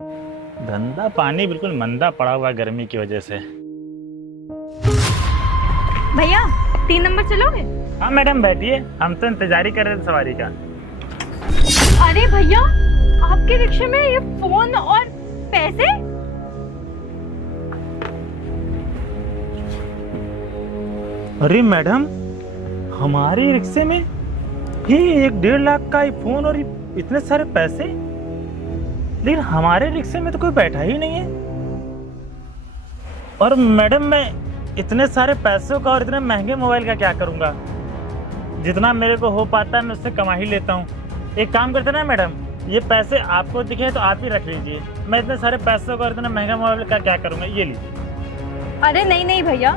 धंधा पानी बिल्कुल मंदा पड़ा हुआ है गर्मी की वजह से। भैया 3 नंबर चलोगे? हाँ मैडम बैठिए, हम तो इंतजार ही कर रहे थे सवारी का। अरे भैया, आपके रिक्शे में ये फोन और पैसे? अरे मैडम, हमारे रिक्शे में ये 1-1.5 लाख का आईफोन और इतने सारे पैसे, लेकिन हमारे रिक्शे में तो कोई बैठा ही नहीं है। और मैडम मैं इतने सारे पैसों का और इतने महंगे मोबाइल का क्या करूंगा? जितना मेरे को हो पाता है मैं उससे कमा ही लेता हूँ। एक काम करते ना मैडम, ये पैसे आपको दिखे तो आप ही रख लीजिए। मैं इतने सारे पैसों का और इतना महंगा मोबाइल का क्या करूंगा, ये लीजिए। अरे नहीं नहीं भैया,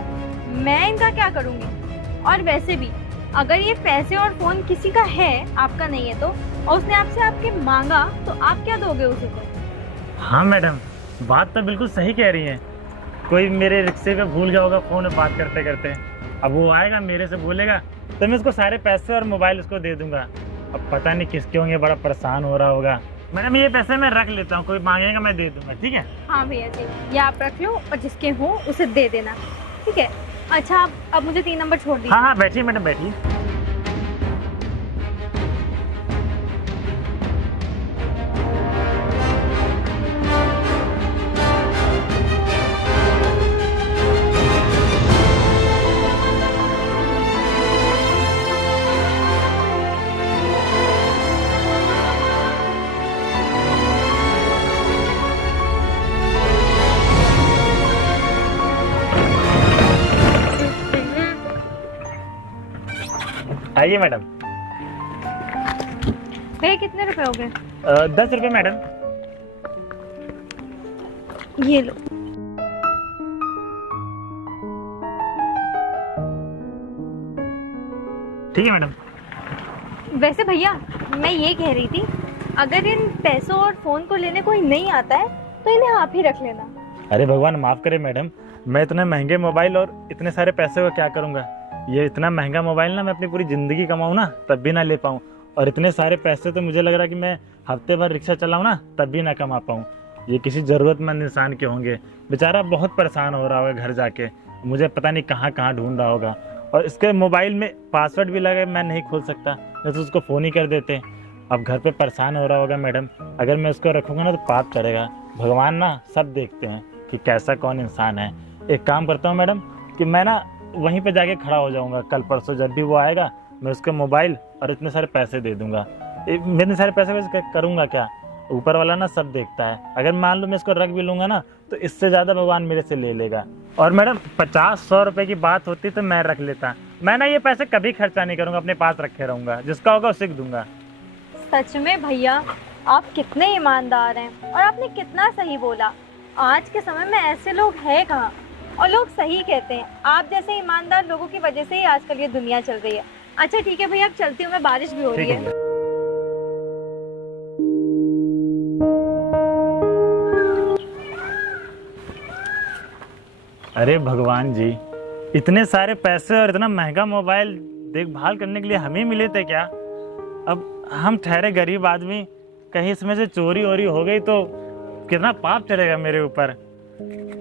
मैं इनका क्या करूंगी? और वैसे भी अगर ये पैसे और फोन किसी का है, आपका नहीं है तो, और उसने आपसे आपके मांगा तो आप क्या दोगे उसे? तो हाँ मैडम, बात तो बिल्कुल सही कह रही हैं। कोई मेरे रिक्शे पे भूल गया होगा फ़ोन में बात करते करते, अब वो आएगा मेरे से बोलेगा तो मैं उसको सारे पैसे और मोबाइल उसको दे दूंगा। अब पता नहीं किसके होंगे, बड़ा परेशान हो रहा होगा। मैडम ये पैसे मैं रख लेता हूँ, कोई मांगेगा मैं दे दूंगा, ठीक है? हाँ भैया जी, ये आप रख लो और जिसके हो उसे दे देना, ठीक है? अच्छा, आप अब मुझे 3 नंबर छोड़ दीजिए। हाँ हाँ बैठिए मैडम बैठिए। आइए मैडम। भैया कितने रुपए हो गए? 10 रुपये मैडम। ये लो। ठीक है मैडम। वैसे भैया मैं ये कह रही थी, अगर इन पैसों और फोन को लेने कोई नहीं आता है तो इन्हें आप ही रख लेना। अरे भगवान माफ़ करे मैडम, मैं इतने महंगे मोबाइल और इतने सारे पैसे का क्या करूँगा? ये इतना महंगा मोबाइल ना मैं अपनी पूरी ज़िंदगी कमाऊँ ना तब भी ना ले पाऊँ, और इतने सारे पैसे तो मुझे लग रहा है कि मैं हफ्ते भर रिक्शा चलाऊँ ना तब भी ना कमा पाऊँ। ये किसी ज़रूरतमंद इंसान के होंगे, बेचारा बहुत परेशान हो रहा होगा घर जाके, मुझे पता नहीं कहाँ कहाँ ढूंढ रहा होगा। और इसके मोबाइल में पासवर्ड भी लगा, मैं नहीं खोल सकता, नहीं तो उसको फ़ोन ही कर देते। अब घर पे परेशान हो रहा होगा मैडम, अगर मैं उसको रखूँगा ना तो पाप चढ़ेगा। भगवान ना सब देखते हैं कि कैसा कौन इंसान है। एक काम करता हूँ मैडम कि मैं ना वहीं पे जाके खड़ा हो जाऊँगा, कल परसों जब भी वो आएगा मैं उसके मोबाइल और इतने सारे पैसे दे दूँगा। इतने सारे पैसे वैसे करूँगा क्या? ऊपर वाला ना सब देखता है। अगर मान लो मैं इसको रख भी लूँगा ना तो इससे ज़्यादा भगवान मेरे से ले लेगा। और मैडम 50-100 रुपये की बात होती तो मैं रख लेता। मैं ना ये पैसे कभी खर्चा नहीं करूँगा, अपने पास रखे रहूँगा, जिसका होगा उसे दूंगा। सच में भैया आप कितने ईमानदार हैं, और आपने कितना सही बोला। आज के समय में ऐसे लोग हैं कहाँ, और लोग सही कहते हैं, आप जैसे ईमानदार लोगों की वजह से ही आजकल ये दुनिया चल रही है। अच्छा ठीक है भैया, अब चलती हूँ मैं, बारिश भी हो रही है। अरे भगवान जी, इतने सारे पैसे और इतना महंगा मोबाइल देखभाल करने के लिए हमें मिले थे क्या? अब हम ठहरे गरीब आदमी, कहीं इसमें से चोरी वोरी हो गई तो कितना पाप चढ़ेगा मेरे ऊपर।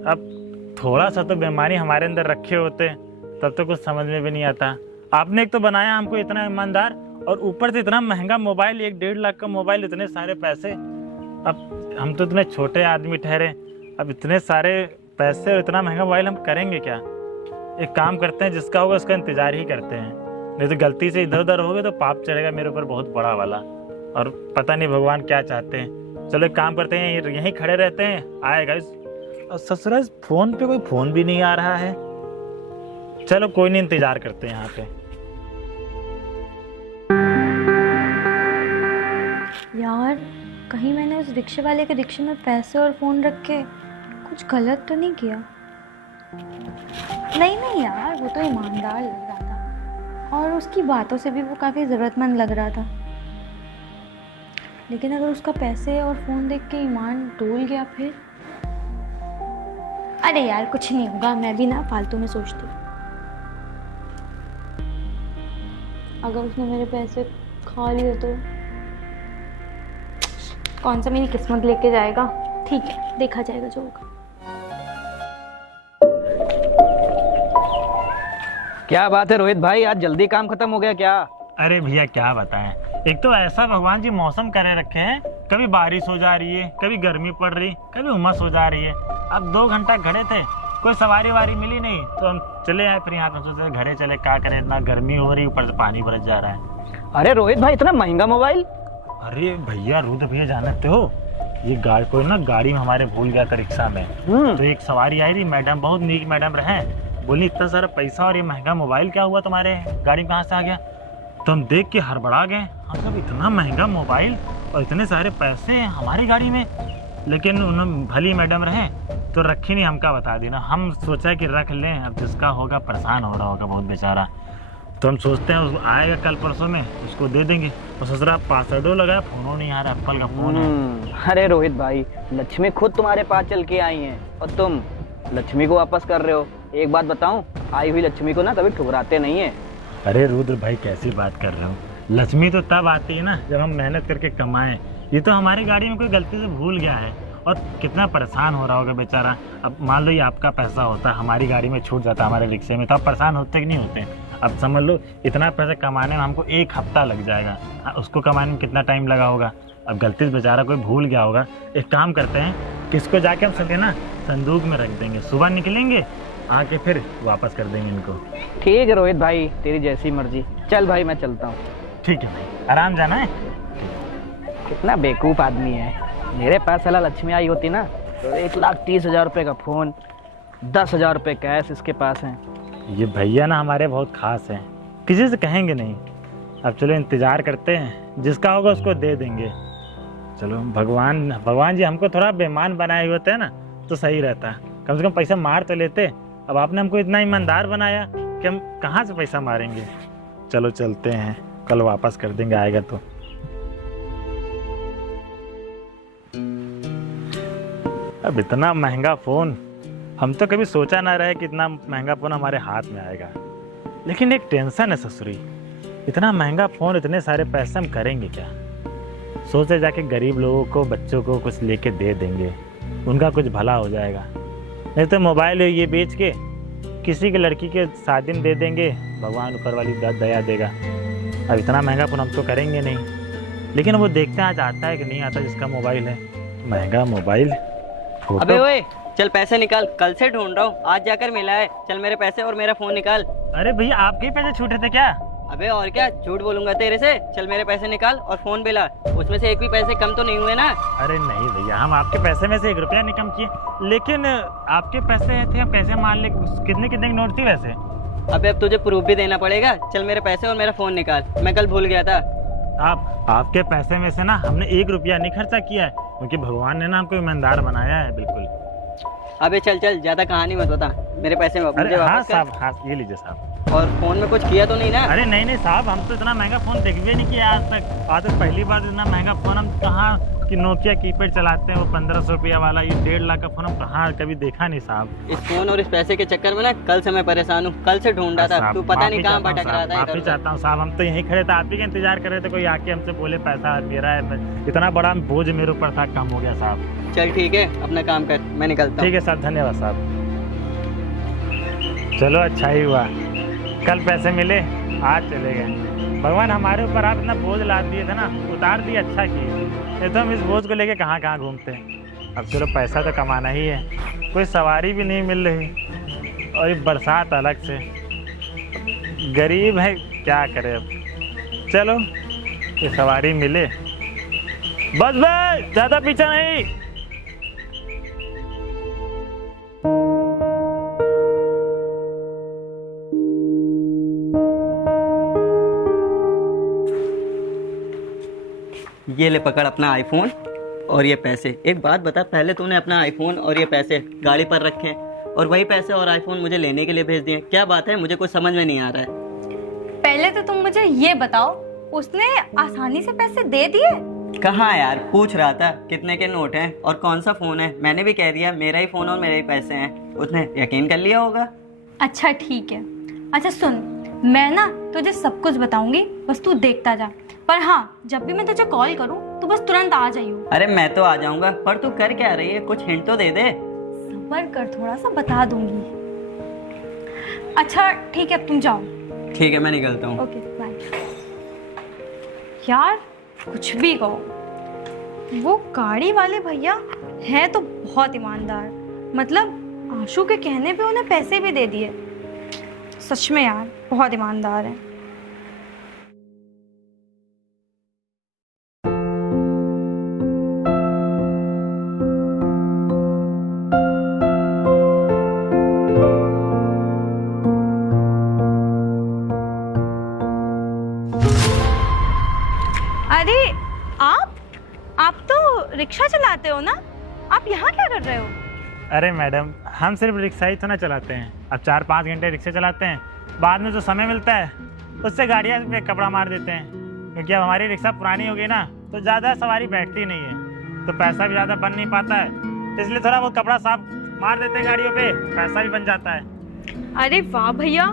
अब थोड़ा सा तो बेईमानी हमारे अंदर रखे होते तब तो कुछ समझ में भी नहीं आता। आपने एक तो बनाया हमको इतना ईमानदार, और ऊपर से इतना महंगा मोबाइल, 1-1.5 लाख का मोबाइल, इतने सारे पैसे। अब हम तो इतने छोटे आदमी ठहरे, अब इतने सारे पैसे और इतना महंगा मोबाइल हम करेंगे क्या? एक काम करते हैं, जिसका होगा उसका इंतजार ही करते हैं, नहीं तो गलती से इधर उधर हो गए तो पाप चढ़ेगा मेरे ऊपर बहुत बड़ा वाला, और पता नहीं भगवान क्या चाहते हैं। चलो एक काम करते हैं, यहीं खड़े रहते हैं, आएगा। ससुरा फोन पे कोई फोन भी नहीं आ रहा है। चलो कोई नहीं, इंतजार करते हैं यहाँ पे। यार कहीं मैंने उस रिक्शे वाले के रिक्शे में पैसे और फोन रख के कुछ गलत तो नहीं किया? नहीं नहीं यार, वो तो ईमानदार लग रहा था, और उसकी बातों से भी वो काफ़ी ज़रूरतमंद लग रहा था। लेकिन अगर उसका पैसे और फ़ोन देख के ईमान डोल गया फिर? अरे यार कुछ नहीं होगा, मैं भी ना फालतू में सोचती हूँ। अगर उसने मेरे पैसे खा लिए तो कौन सा मेरी किस्मत लेके जाएगा, ठीक है, देखा जाएगा जो होगा। क्या बात है रोहित भाई, आज जल्दी काम खत्म हो गया क्या? अरे भैया क्या बताएं, एक तो ऐसा भगवान जी मौसम करे रखे हैं, कभी बारिश हो जा रही है, कभी गर्मी पड़ रही, कभी उमस हो जा रही है। अब 2 घंटा खड़े थे, कोई सवारी वारी मिली नहीं, तो हम चले आए। फिर यहाँ पे सोचे घरे चले, क्या करें, इतना गर्मी हो रही, ऊपर से पानी बरस जा रहा है। अरे रोहित भाई, इतना महंगा मोबाइल? अरे भैया रुद्र भैया जानते हो, ये कोई ना गाड़ी में हमारे भूल गया था रिक्शा में। तो एक सवारी आई थी, मैडम बहुत नीक मैडम रहे, बोली इतना सारा पैसा और ये महंगा मोबाइल क्या हुआ तुम्हारे गाड़ी में, कहाँ से आ गया? तो हम देख के हड़बड़ा गए, हम सब इतना महंगा मोबाइल और इतने सारे पैसे हमारी गाड़ी में। लेकिन उन्होंने भली मैडम रहे तो रखी नहीं, हमका बता दी ना। हम सोचा कि रख लें, अब जिसका होगा परेशान हो रहा होगा बहुत बेचारा। तो हम सोचते हैं उस आएगा कल परसों में, उसको दे देंगे। और सोच रहा पासवर्डो लगाया, फोनो नहीं आ रहा, एप्पल का फोन है। अरे रोहित भाई, लक्ष्मी खुद तुम्हारे पास चल के आई हैं और तुम लक्ष्मी को वापस कर रहे हो। एक बात बताऊं, आई हुई लक्ष्मी को ना कभी ठुकराते नहीं है। अरे रुद्र भाई कैसी बात कर रहे हो, लक्ष्मी तो तब आती है ना जब हम मेहनत करके कमाएं। ये तो हमारी गाड़ी में कोई गलती से भूल गया है और कितना परेशान हो रहा होगा बेचारा। अब मान लो ये आपका पैसा होता, हमारी गाड़ी में छूट जाता हमारे रिक्शे में, तो आप परेशान होते कि नहीं होते? अब समझ लो इतना पैसा कमाने में हमको 1 हफ्ता लग जाएगा, उसको कमाने में कितना टाइम लगा होगा। अब गलती से बेचारा कोई भूल गया होगा। एक काम करते हैं, किसको जाके हम सके ना संदूक में रख देंगे, सुबह निकलेंगे आके फिर वापस कर देंगे इनको। ठीक है रोहित भाई, तेरी जैसी मर्जी। चल भाई मैं चलता हूँ। ठीक है भाई, आराम जाना है। कितना बेवकूफ़ आदमी है। मेरे पास साला लक्ष्मी आई होती ना तो 1,30,000 रुपये का फ़ोन, 10,000 रुपये कैश इसके पास हैं। ये भैया ना हमारे बहुत खास हैं, किसी से कहेंगे नहीं। अब चलो इंतज़ार करते हैं, जिसका होगा उसको दे देंगे। चलो भगवान जी हमको थोड़ा बेईमान बनाए होते हैं ना तो सही रहता, कम से कम पैसा मार तो लेते। अब आपने हमको इतना ईमानदार बनाया कि हम कहाँ से पैसा मारेंगे। चलो चलते हैं, कल वापस कर देंगे आएगा तो। अब इतना महंगा फ़ोन, हम तो कभी सोचा ना रहे कि इतना महंगा फ़ोन हमारे हाथ में आएगा। लेकिन एक टेंशन है ससुरी, इतना महंगा फ़ोन, इतने सारे पैसे हम करेंगे क्या? सोचे जाके गरीब लोगों को, बच्चों को कुछ लेके दे देंगे, उनका कुछ भला हो जाएगा। नहीं तो मोबाइल ये बेच के किसी की लड़की के शादी में दे देंगे, भगवान ऊपर वाली दया देगा। अब इतना महंगा फ़ोन हम तो करेंगे नहीं, लेकिन वो देखते हैं आज आता है कि नहीं आता जिसका मोबाइल है। महंगा मोबाइल। अबे ओए, चल पैसे निकाल, कल से ढूंढ रहा हूँ, आज जाकर मिला है। चल मेरे पैसे और मेरा फोन निकाल। अरे भैया आपके ही पैसे छूटे थे क्या? अबे और क्या, झूठ बोलूंगा तेरे से। चल मेरे पैसे निकाल और फोन भी ला, उसमें से एक भी पैसे कम तो नहीं हुए ना? अरे नहीं भैया, हम आपके पैसे में से 1 रुपया नहीं कम किए, लेकिन आपके पैसे थे, हम कैसे मान ले? कितने कितने की नोट थी वैसे? अबे अब तुझे प्रूफ भी देना पड़ेगा। चल मेरे पैसे और मेरा फोन निकाल, मैं कल भूल गया था। आपके पैसे में से ना हमने 1 रुपया नहीं खर्चा किया है, क्योंकि भगवान ने ना हमको ईमानदार बनाया है बिल्कुल। अबे चल चल, ज्यादा कहानी मत बता, मेरे पैसे अरे मुझे हाँ वापस साहब, कर। हाँ ये लीजिए साहब। और फोन में कुछ किया तो नहीं ना? अरे नहीं साहब, हम तो इतना महंगा फ़ोन देख भी नहीं किया आज तक। आज तक पहली बार इतना महंगा फ़ोन हम कहाँ कि नोकिया कीपैड चलाते हैं, वो 1500 रुपया वाला, ये 1.5 लाख का फ़ोन हम कहाँ कभी देखा नहीं साहब। इस फोन और इस पैसे के चक्कर में ना कल से मैं परेशान हूँ। कल से ढूंढ रहा था, तू पता नहीं कहाँ भटक रहा था। माफी चाहता हूँ साहब, हम तो यहीं खड़े थे, आप ही का इंतजार कर रहे थे, कोई आके हमसे बोले पैसा मेरा है। इतना बड़ा बोझ मेरे ऊपर था, कम हो गया साहब। चल ठीक है, अपना काम कर, मैं निकलता हूँ। ठीक है साहब, धन्यवाद साहब। चलो अच्छा ही हुआ, कल पैसे मिले, आज चले गए। भगवान हमारे ऊपर आप इतना बोझ लाद दिए थे ना, उतार दिए, अच्छा किए। नहीं तो हम इस बोझ को लेके कहाँ कहाँ घूमते हैं। अब चलो पैसा तो कमाना ही है, कोई सवारी भी नहीं मिल रही और ये बरसात अलग से, गरीब है क्या करे। अब चलो ये सवारी मिले, बस बस, ज़्यादा पीछा नहीं। ये ले पकड़ अपना आईफोन और ये पैसे। एक बात बता, पहले तूने अपना आईफोन और ये पैसे गाड़ी पर रखे और वही पैसे और आईफोन मुझे लेने के लिए भेज दिए। क्या बात है, मुझे कुछ समझ में नहीं आ रहा है। पहले तो तुम मुझे ये बताओ, उसने आसानी से पैसे दे दिए? कहाँ यार, पूछ रहा था कितने के नोट हैं और कौन सा फोन है। मैंने भी कह दिया मेरा ही फोन और मेरे ही पैसे हैं, उसने यकीन कर लिया होगा। अच्छा ठीक है। अच्छा सुन, मैं ना तुझे सब कुछ बताऊंगी, बस तू देखता जा। पर हाँ, जब भी मैं तुझे कॉल करूँ तो तू बस तुरंत आ जाइयो। अरे मैं तो आ जाऊंगा, पर तू कर क्या रही है? कुछ हिंट तो दे दे। सब्र कर, थोड़ा सा बता दूंगी। अच्छा ठीक है, तुम जाओ। ठीक है, मैं निकलता हूँ। Okay bye. यार कुछ भी कहो, वो गाड़ी वाले भैया हैं तो बहुत ईमानदार। मतलब आशु के कहने पे उन्हें पैसे भी दे दिए। सच में यार बहुत ईमानदार है। अरे आप तो रिक्शा चलाते हो ना? आप यहाँ क्या कर रहे हो? अरे मैडम, हम सिर्फ रिक्शा ही तो ना चलाते हैं। अब 4-5 घंटे रिक्शा चलाते हैं, बाद में जो समय मिलता है उससे गाड़ियाँ पे कपड़ा मार देते हैं। क्योंकि अब हमारी रिक्शा पुरानी हो गई ना, तो ज़्यादा सवारी बैठती नहीं है, तो पैसा भी ज़्यादा बन नहीं पाता है। इसलिए थोड़ा बहुत कपड़ा साफ मार देते हैं गाड़ियों पे, पैसा भी बन जाता है। अरे वाह भैया,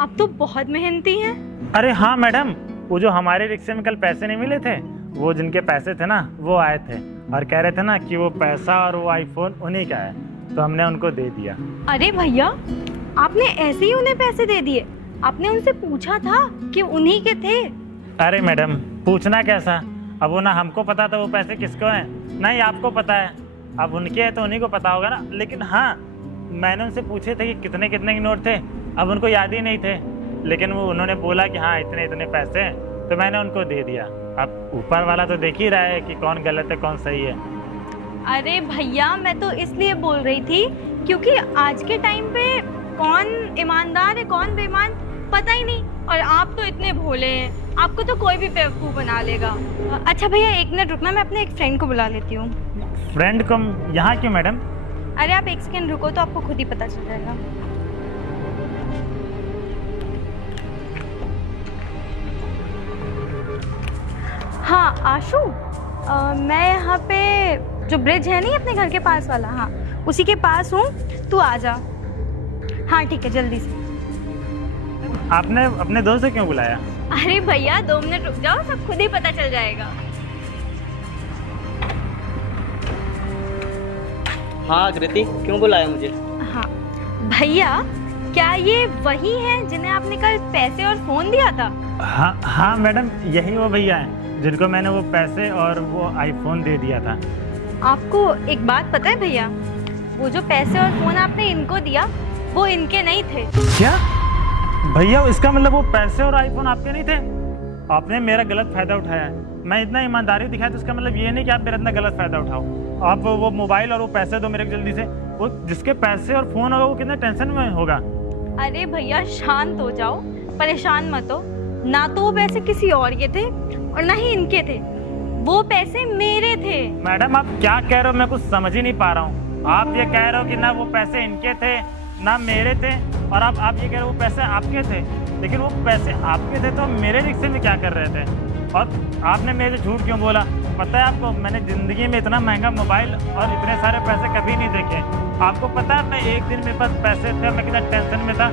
आप तो बहुत मेहनती हैं। अरे हाँ मैडम, वो जो हमारे रिक्शे में कल पैसे नहीं मिले थे, वो जिनके पैसे थे ना, वो आए थे और कह रहे थे ना कि वो पैसा और वो आईफोन उन्हीं का है, तो हमने उनको दे दिया। अरे भैया, आपने ऐसे ही उन्हें पैसे दे दिए? आपने उनसे पूछा था कि उन्हीं के थे? अरे मैडम, पूछना कैसा, अब वो ना हमको पता था वो पैसे किसको हैं, नहीं आपको पता है। अब उनके हैं तो उन्हीं को पता होगा ना। लेकिन हाँ, मैंने उनसे पूछे थे कि कितने कितने के नोट थे, अब उनको याद ही नहीं थे, लेकिन वो उन्होंने बोला कि हाँ इतने इतने पैसे हैं, तो मैंने उनको दे दिया। अब ऊपर वाला तो देख ही रहा है कि कौन गलत है कौन सही है। अरे भैया, मैं तो इसलिए बोल रही थी क्योंकि आज के टाइम पे कौन ईमानदार है कौन बेईमान पता ही नहीं, और आप तो इतने भोले हैं, आपको तो कोई भी बेवकूफ़ बना लेगा। अच्छा भैया, 1 मिनट रुकना, मैं अपने एक फ्रेंड को बुला लेती हूँ। फ्रेंड को यहाँ क्यों मैडम? अरे आप 1 सेकेंड रुको तो आपको खुद ही पता चल जाएगा। हाँ आशु, मैं यहाँ पे जो ब्रिज है नहीं अपने घर के पास वाला, हाँ उसी के पास हूँ, तू आ जा। हाँ ठीक है, जल्दी से। आपने अपने दोस्त से क्यों बुलाया? अरे भैया 2 मिनट रुक जाओ, सब खुद ही पता चल जाएगा। हाँ आकृति, क्यों बुलाया मुझे? हाँ भैया, क्या ये वही हैं जिन्हें आपने कल पैसे और फोन दिया था? हाँ मैडम, यही वो भैया हैं जिनको मैंने वो पैसे और वो आईफोन दे दिया था। आपको एक बात पता है भैया, वो जो पैसे और फोन आपने इनको दिया वो इनके नहीं थे। क्या भैया, इसका मतलब वो पैसे और आईफोन आपके नहीं थे? आपने मेरा गलत फायदा उठाया है। मैं इतना ईमानदारी दिखाया तो इसका मतलब ये नहीं कि आप मेरा इतना गलत फायदा उठाओ। आप वो मोबाइल और वो पैसे दो मेरे को जल्दी से। वो जिसके पैसे और फोन होगा वो कितने टेंशन में होगा। अरे भैया शांत हो जाओ, परेशान मत हो। ना तो वो पैसे किसी और के थे और ना ही इनके थे, वो पैसे मेरे थे। मैडम आप क्या कह रहे हो, मैं कुछ समझ ही नहीं पा रहा हूँ। आप ये कह रहे हो कि ना वो पैसे इनके थे ना मेरे थे, और आप ये कह रहे हो वो पैसे आपके थे। लेकिन वो पैसे आपके थे तो मेरे रिक्शे में क्या कर रहे थे? और आपने मेरे से झूठ क्यों बोला? पता है आपको, मैंने ज़िंदगी में इतना महंगा मोबाइल और इतने सारे पैसे कभी नहीं देखे। आपको पता है, मैं एक दिन मेरे पास पैसे थे, मैं कितना टेंशन में था,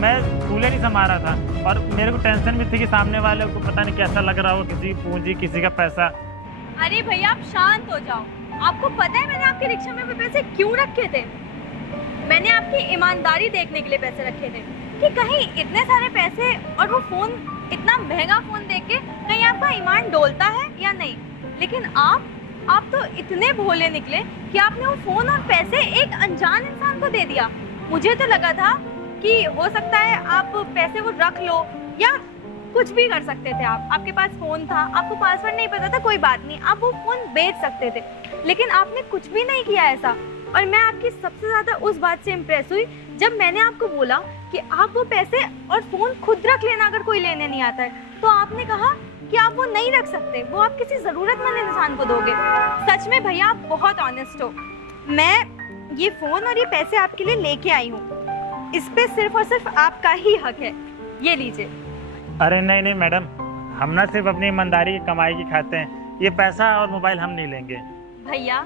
मैं फूले नहीं समा रहा था, और मेरे को टेंशन भी थी कि सामने वाले को पता नहीं कैसा लग रहा हो, किसी की पूंजी किसी का पैसा। अरे भैया आप शांत हो जाओ। आपको पता है मैंने आपके रिक्शा में वो पैसे क्यों रखे थे? मैंने आपकी ईमानदारी देखने के लिए पैसे रखे थे कि कहीं इतने सारे पैसे और वो फ़ोन, इतना महंगा फ़ोन देख के कहीं आपका ईमान डोलता है या नहीं। लेकिन आप तो इतने भोले निकले कि आपने वो फ़ोन और पैसे एक अनजान इंसान को दे दिया। मुझे तो लगा था कि हो सकता है आप पैसे वो रख लो या कुछ भी कर सकते थे। आपके पास फ़ोन था, आपको पासवर्ड नहीं पता था, कोई बात नहीं, आप वो फ़ोन बेच सकते थे। लेकिन आपने कुछ भी नहीं किया ऐसा। और मैं आपकी सबसे ज़्यादा उस बात से इम्प्रेस हुई जब मैंने आपको बोला कि आप वो पैसे और फ़ोन खुद रख लेना अगर कोई लेने नहीं आता है। तो आपने कहा कि आप वो नहीं रख सकते, वो आप किसी ज़रूरतमंद इंसान को दोगे। सच में भैया आप बहुत ऑनेस्ट हो। मैं ये फ़ोन और ये पैसे आपके लिए लेके आई हूँ, इस पे सिर्फ और सिर्फ आपका ही हक है। ये लीजिए। अरे नहीं मैडम, हम ना सिर्फ अपनी ईमानदारी की कमाई की खाते हैं, ये पैसा और मोबाइल हम नहीं लेंगे। भैया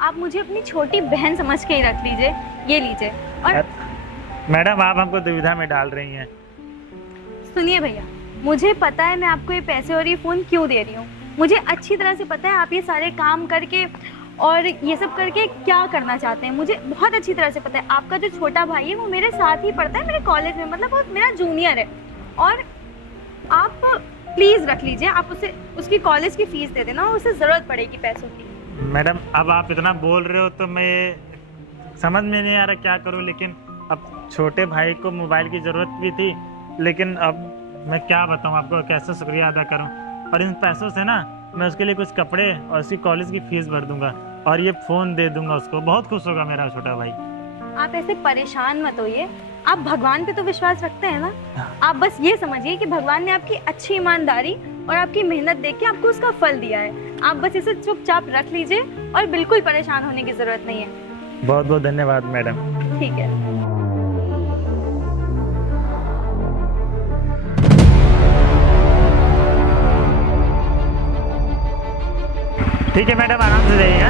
आप मुझे अपनी छोटी बहन समझ के ही रख लीजिए। ये लीजिए। और मैडम आप हमको दुविधा में डाल रही हैं। सुनिए भैया, मुझे पता है मैं आपको ये पैसे और ये फ़ोन क्यों दे रही हूँ, मुझे अच्छी तरह से पता है आप ये सारे काम करके और ये सब करके क्या करना चाहते हैं। मुझे बहुत अच्छी तरह से पता है। आपका जो छोटा भाई है वो मेरे साथ ही पढ़ता है मेरे कॉलेज में, मतलब वो मेरा जूनियर है। और आप प्लीज़ रख लीजिए, आप उसे उसकी कॉलेज की फ़ीस दे देना, उसे ज़रूरत पड़ेगी पैसों की। मैडम अब आप इतना बोल रहे हो तो मैं समझ में नहीं आ रहा क्या करूं, लेकिन अब छोटे भाई को मोबाइल की ज़रूरत भी थी, लेकिन अब मैं क्या बताऊं आपको, कैसे शुक्रिया अदा करूं। और इन पैसों से ना मैं उसके लिए कुछ कपड़े और उसकी कॉलेज की फ़ीस भर दूंगा और ये फ़ोन दे दूंगा उसको, बहुत खुश होगा मेरा छोटा भाई। आप ऐसे परेशान मत होइए, आप भगवान पे तो विश्वास रखते हैं ना। आप बस ये समझिए कि भगवान ने आपकी अच्छी ईमानदारी और आपकी मेहनत देख के आपको उसका फल दिया है। आप बस इसे चुपचाप रख लीजिए और बिल्कुल परेशान होने की ज़रूरत नहीं है। बहुत बहुत धन्यवाद मैडम। ठीक है। ठीक है मैडम, आराम से जाइएगा।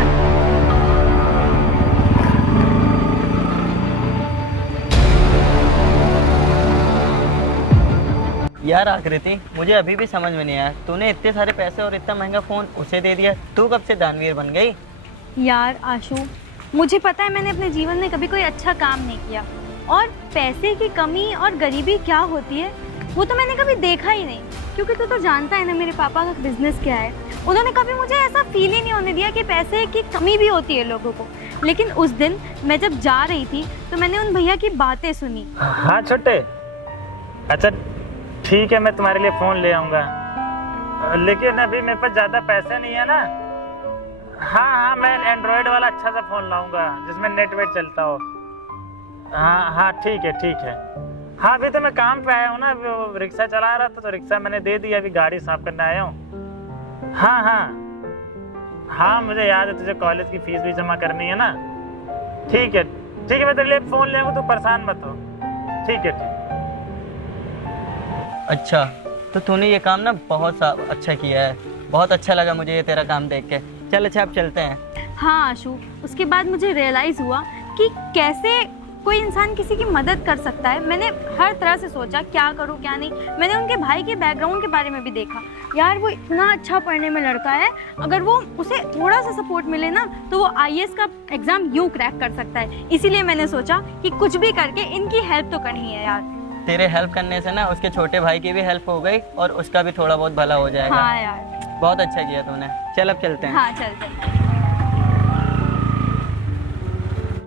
यार आकृति, मुझे अभी भी समझ में नहीं आया, तूने इतने सारे पैसे और इतना महंगा फ़ोन उसे दे दिया, तू कब से दानवीर बन गई? यार आशु, मुझे पता है मैंने अपने जीवन में कभी कोई अच्छा काम नहीं किया, और पैसे की कमी और गरीबी क्या होती है वो तो मैंने कभी देखा ही नहीं। क्योंकि तू तो जानता है ना मेरे पापा का बिजनेस क्या है। उन्होंने कभी मुझे ऐसा फील ही नहीं होने दिया कि पैसे की कमी भी होती है लोगों को। लेकिन उस दिन मैं जब जा रही थी तो मैंने उन भैया की बातें सुनी। हाँ छोटे, अच्छा ठीक है, मैं तुम्हारे लिए फ़ोन ले आऊँगा, लेकिन अभी मेरे पास ज़्यादा पैसे नहीं है ना। हाँ हाँ, मैं एंड्रॉयड वाला अच्छा सा फ़ोन लाऊंगा जिसमें नेट वेट चलता हो। हाँ हाँ ठीक है ठीक है। हाँ अभी तो मैं काम पे आया हूँ ना, वो रिक्शा चला रहा था तो रिक्शा मैंने दे दिया, अभी गाड़ी साफ करने आया हूँ। हाँ हाँ हाँ, मुझे याद है तुझे कॉलेज की फ़ीस भी जमा करनी है ना। ठीक है ठीक है, मैं तेरे लिए फ़ोन ले आऊँगा, तू परेशान मत हो। ठीक है ठीक। अच्छा, तो तूने ये काम ना बहुत अच्छा किया है, बहुत अच्छा लगा मुझे ये तेरा काम देख के। चल अच्छा, अब चलते हैं। हाँ आशु, उसके बाद मुझे रियलाइज़ हुआ कि कैसे कोई इंसान किसी की मदद कर सकता है। मैंने हर तरह से सोचा क्या करूँ क्या नहीं। मैंने उनके भाई के बैकग्राउंड के बारे में भी देखा। यार वो इतना अच्छा पढ़ने में लड़का है, अगर वो उसे थोड़ा सा सपोर्ट मिले ना तो वो IAS का एग्ज़ाम यूँ क्रैक कर सकता है। इसीलिए मैंने सोचा कि कुछ भी करके इनकी हेल्प तो करनी है यार। तेरे हेल्प करने से ना उसके छोटे भाई की भी हेल्प हो गई और उसका भी थोड़ा बहुत भला हो जाएगा। हाँ यार, बहुत अच्छा किया तूने। चल अब चलते हैं। हाँ चलते हैं।